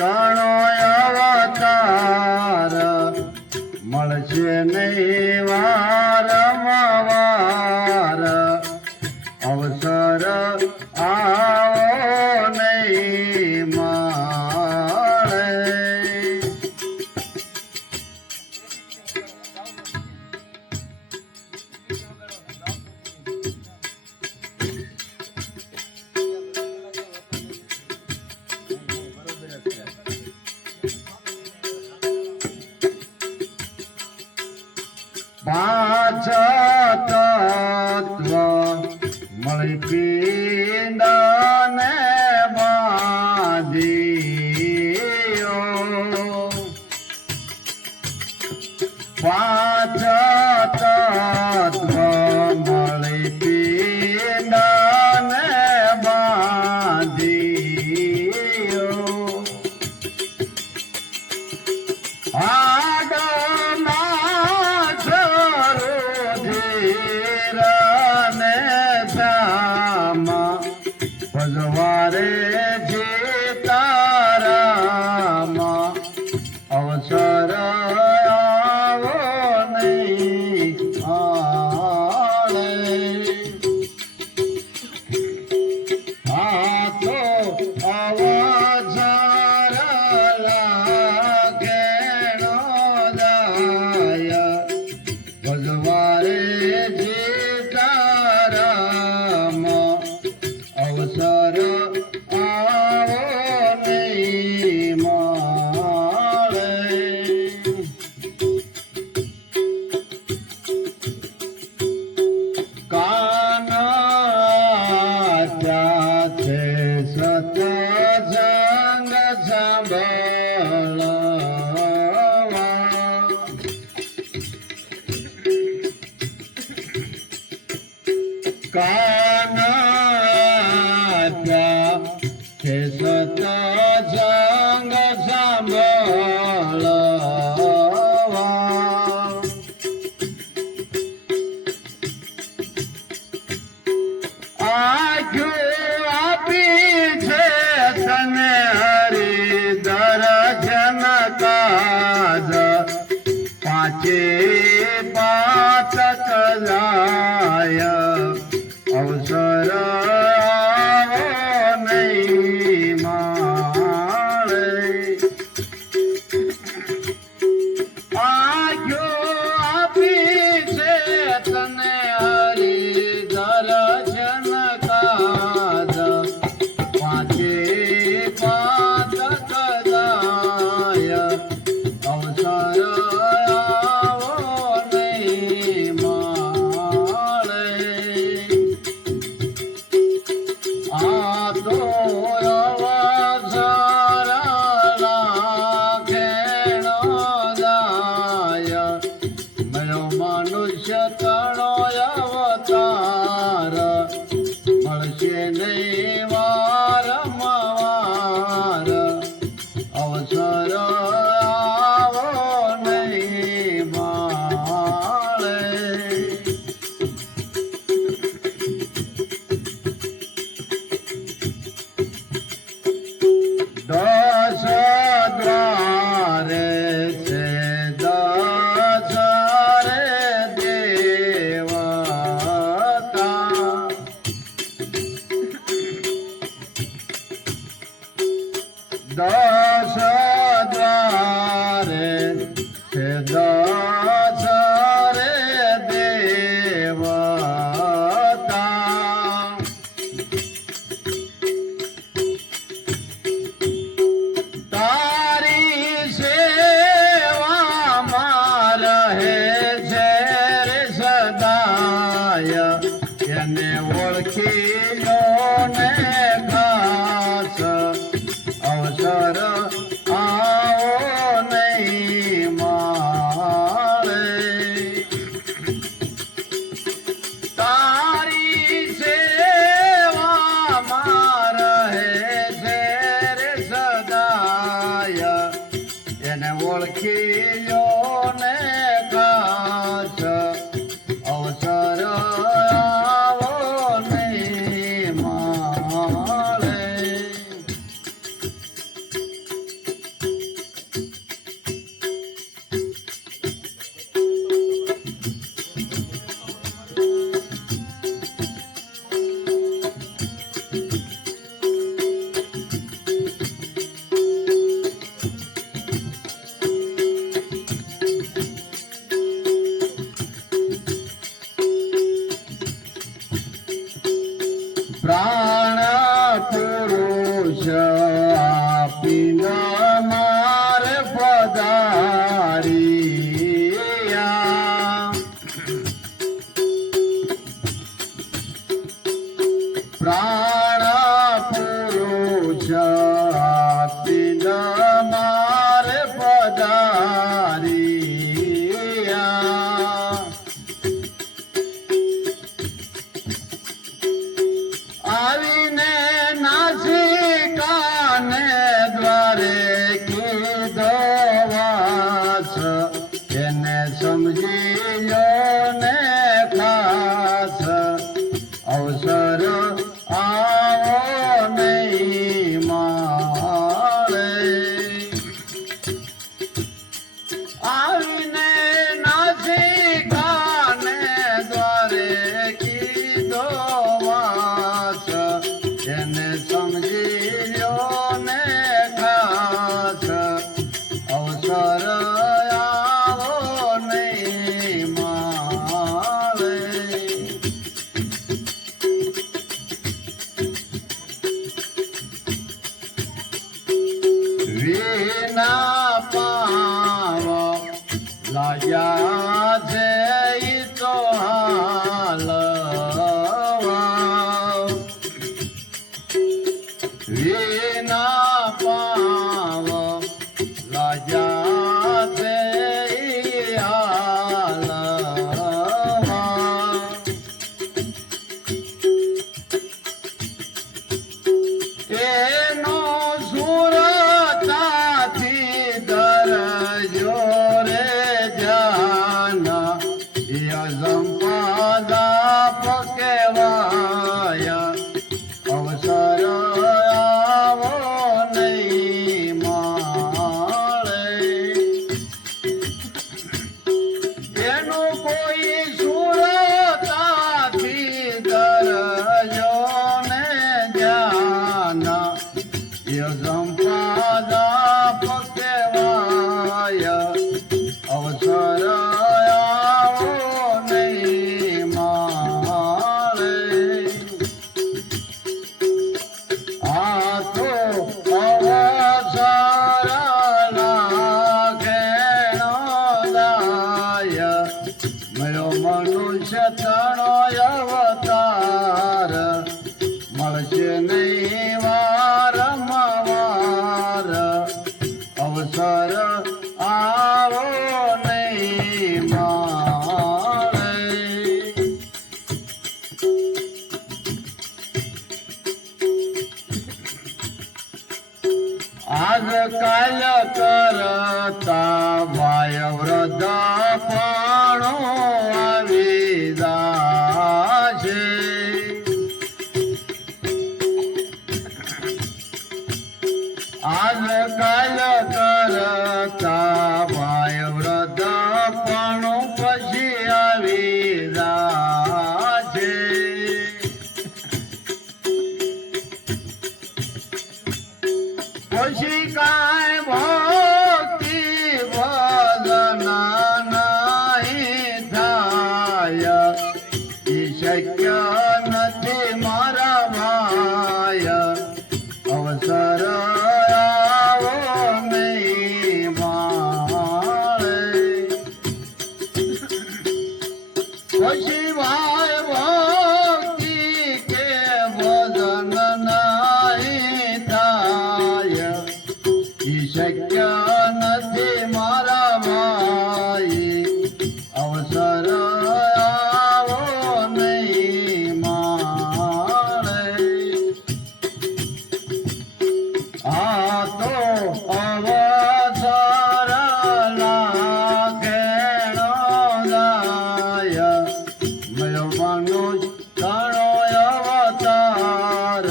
காண પાંચ તત્વ મળી પિંડ Música ಬಾವಿ Laya প্রিয়জন શક્ય નથી મારા ભાઈ અવસર આવો નહીં મારે. આ તો અવસર લાગેણો ગાય મયો માનુષ ઘણો અવતાર.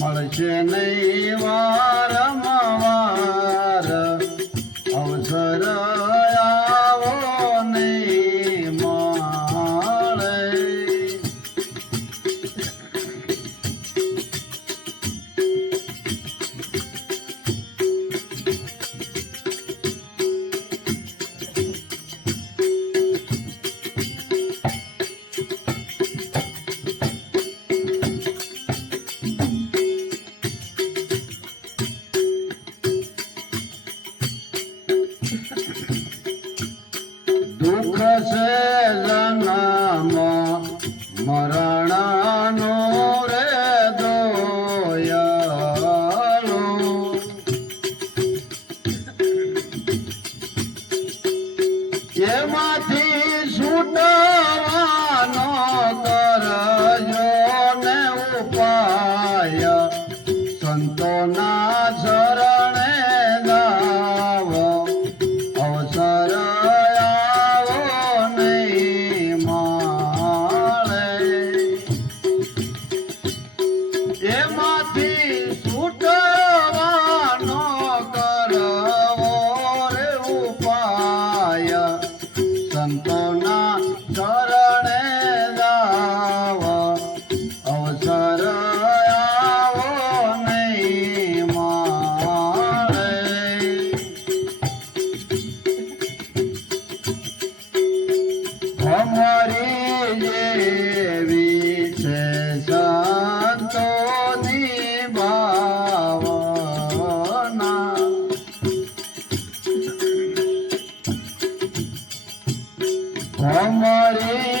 મળશે નહીં વાર. Santa তোমারে